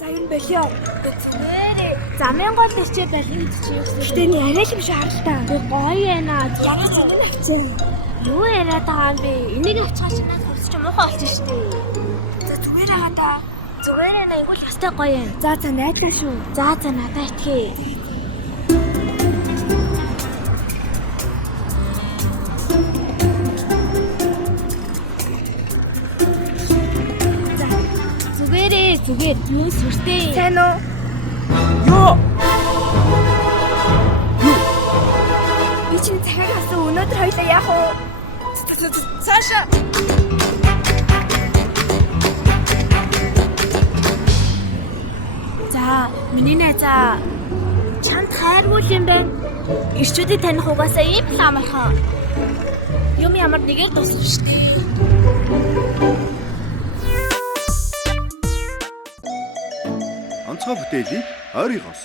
За юу болоо? Замын гол төчөө барин төчөө. Гэтэ энэ арай л юм шиг харалтаа. Гоё яана. Яна зүүн авчихсан. Юу яриад байгаа юм бэ? Энийг авчихаа шинэ хурц ч муухай болчих штеп. За зүгээр байгаа да. Зүгээр яана игүүл ястай гоё юм. За найдаа шүү. За надад итгэе. Зүгээр юу сүртэй. Сайн уу? Юу? Би чинь цагаан хасан өнөөдөр хоёлаа яах вэ? Цаашаа. За, миний найзаа чамд хайргүй юм байна. Ирчүүдийг таних угаасаа ийм л амархан. Юм ямар нэгийг дуусах штеп. Онцгой бүтээлийг ойрын хос